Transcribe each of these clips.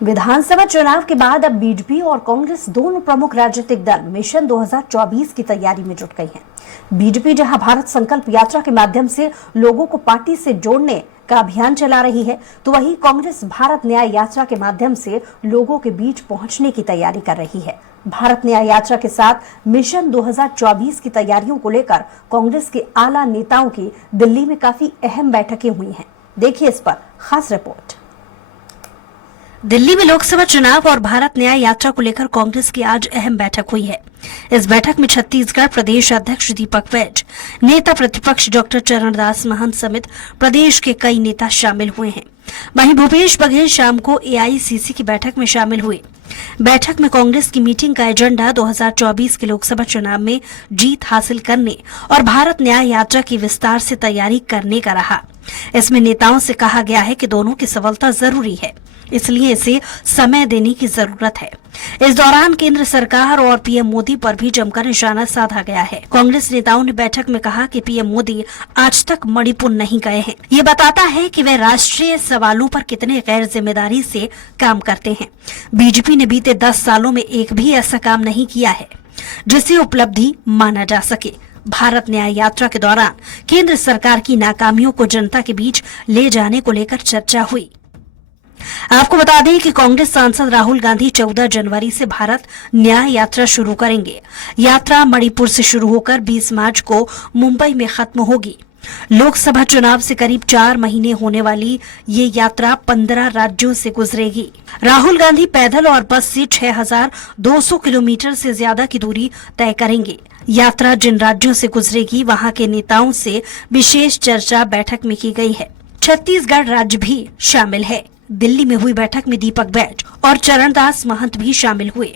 विधानसभा चुनाव के बाद अब बीजेपी और कांग्रेस दोनों प्रमुख राजनीतिक दल मिशन 2024 की तैयारी में जुट गई हैं। बीजेपी जहां भारत संकल्प यात्रा के माध्यम से लोगों को पार्टी से जोड़ने का अभियान चला रही है, तो वहीं कांग्रेस भारत न्याय यात्रा के माध्यम से लोगों के बीच पहुंचने की तैयारी कर रही है। भारत न्याय यात्रा के साथ मिशन 2024 की तैयारियों को लेकर कांग्रेस के आला नेताओं की दिल्ली में काफी अहम बैठकें हुई हैं। देखिए इस पर खास रिपोर्ट। दिल्ली में लोकसभा चुनाव और भारत न्याय यात्रा को लेकर कांग्रेस की आज अहम बैठक हुई है। इस बैठक में छत्तीसगढ़ प्रदेश अध्यक्ष दीपक बैज, नेता प्रतिपक्ष डॉक्टर चरणदास महंत समेत प्रदेश के कई नेता शामिल हुए हैं। वहीं भूपेश बघेल शाम को एआईसीसी की बैठक में शामिल हुए। बैठक में कांग्रेस की मीटिंग का एजेंडा 2024 के लोकसभा चुनाव में जीत हासिल करने और भारत न्याय यात्रा की विस्तार से तैयारी करने का रहा। इसमें नेताओं से कहा गया है कि दोनों की सफलता जरूरी है, इसलिए इसे समय देने की जरूरत है। इस दौरान केंद्र सरकार और पीएम मोदी पर भी जमकर निशाना साधा गया है। कांग्रेस नेताओं ने बैठक में कहा कि पीएम मोदी आज तक मणिपुर नहीं गए हैं। ये बताता है कि वे राष्ट्रीय सवालों पर कितने गैर जिम्मेदारी से काम करते हैं। बीजेपी ने बीते 10 सालों में एक भी ऐसा काम नहीं किया है जिसे उपलब्धि माना जा सके। भारत न्याय यात्रा के दौरान केंद्र सरकार की नाकामियों को जनता के बीच ले जाने को लेकर चर्चा हुई। आपको बता दें कि कांग्रेस सांसद राहुल गांधी 14 जनवरी से भारत न्याय यात्रा शुरू करेंगे। यात्रा मणिपुर से शुरू होकर 20 मार्च को मुंबई में खत्म होगी। लोकसभा चुनाव से करीब 4 महीने होने वाली ये यात्रा 15 राज्यों से गुजरेगी। राहुल गांधी पैदल और बस से 6200 किलोमीटर से ज्यादा की दूरी तय करेंगे। यात्रा जिन राज्यों से गुजरेगी वहां के नेताओं से विशेष चर्चा बैठक में की गई है। छत्तीसगढ़ राज्य भी शामिल है। दिल्ली में हुई बैठक में दीपक बैज और चरणदास महंत भी शामिल हुए।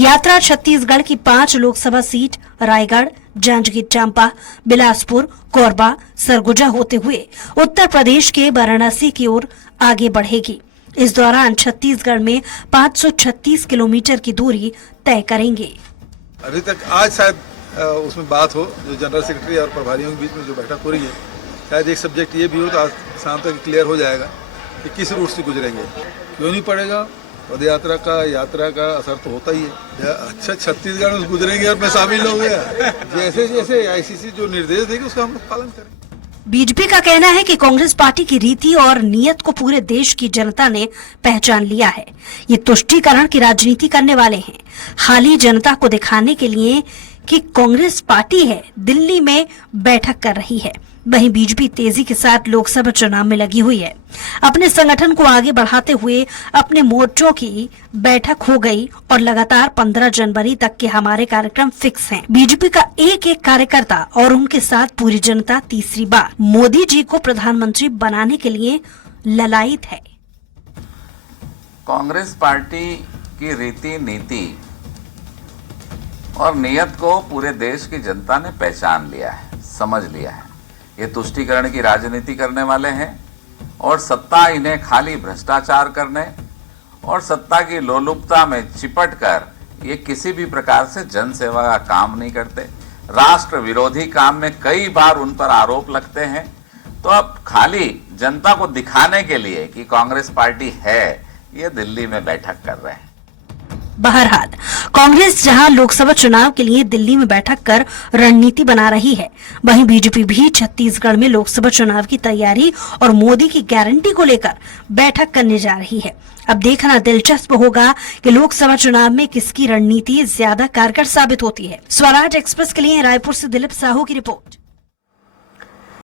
यात्रा छत्तीसगढ़ की 5 लोकसभा सीट रायगढ़, जांजगीर चांपा, बिलासपुर, कोरबा, सरगुजा होते हुए उत्तर प्रदेश के वाराणसी की ओर आगे बढ़ेगी। इस दौरान छत्तीसगढ़ में 536 किलोमीटर की दूरी तय करेंगे। अभी तक आज शायद उसमें बात हो, जो जनरल सेक्रेटरी और प्रभारियों के बीच में जो बैठक हो रही है, शायद एक सब्जेक्ट ये भी हो तो आज शाम तक क्लियर हो जाएगा कि किस रूट से गुजरेंगे। क्यों नहीं पड़ेगा, पद यात्रा का असर तो होता ही है। अच्छा, छत्तीसगढ़ में गुजरेंगे और मैं शामिल हो गया। जैसे जैसे आईसीसी जो निर्देश देगी उसका हम लोग पालन करेंगे। बीजेपी का कहना है कि कांग्रेस पार्टी की रीति और नीयत को पूरे देश की जनता ने पहचान लिया है। ये तुष्टीकरण की राजनीति करने वाले हैं। खाली जनता को दिखाने के लिए कि कांग्रेस पार्टी है, दिल्ली में बैठक कर रही है। वहीं बीजेपी तेजी के साथ लोकसभा चुनाव में लगी हुई है। अपने संगठन को आगे बढ़ाते हुए अपने मोर्चों की बैठक हो गई और लगातार 15 जनवरी तक के हमारे कार्यक्रम फिक्स हैं। बीजेपी का एक एक कार्यकर्ता और उनके साथ पूरी जनता तीसरी बार मोदी जी को प्रधानमंत्री बनाने के लिए ललायित है। कांग्रेस पार्टी की रीति नीति और नियत को पूरे देश की जनता ने पहचान लिया है, समझ लिया है। ये तुष्टीकरण की राजनीति करने वाले हैं और सत्ता इन्हें खाली भ्रष्टाचार करने और सत्ता की लोलुपता में चिपटकर ये किसी भी प्रकार से जन सेवा का काम नहीं करते। राष्ट्र विरोधी काम में कई बार उन पर आरोप लगते हैं। तो अब खाली जनता को दिखाने के लिए कि कांग्रेस पार्टी है, ये दिल्ली में बैठक कर रहे हैं। बहरहाल कांग्रेस जहां लोकसभा चुनाव के लिए दिल्ली में बैठक कर रणनीति बना रही है, वहीं बीजेपी भी छत्तीसगढ़ में लोकसभा चुनाव की तैयारी और मोदी की गारंटी को लेकर बैठक करने जा रही है। अब देखना दिलचस्प होगा कि लोकसभा चुनाव में किसकी रणनीति ज्यादा कारगर साबित होती है। स्वराज एक्सप्रेस के लिए रायपुर से दिलीप साहू की रिपोर्ट।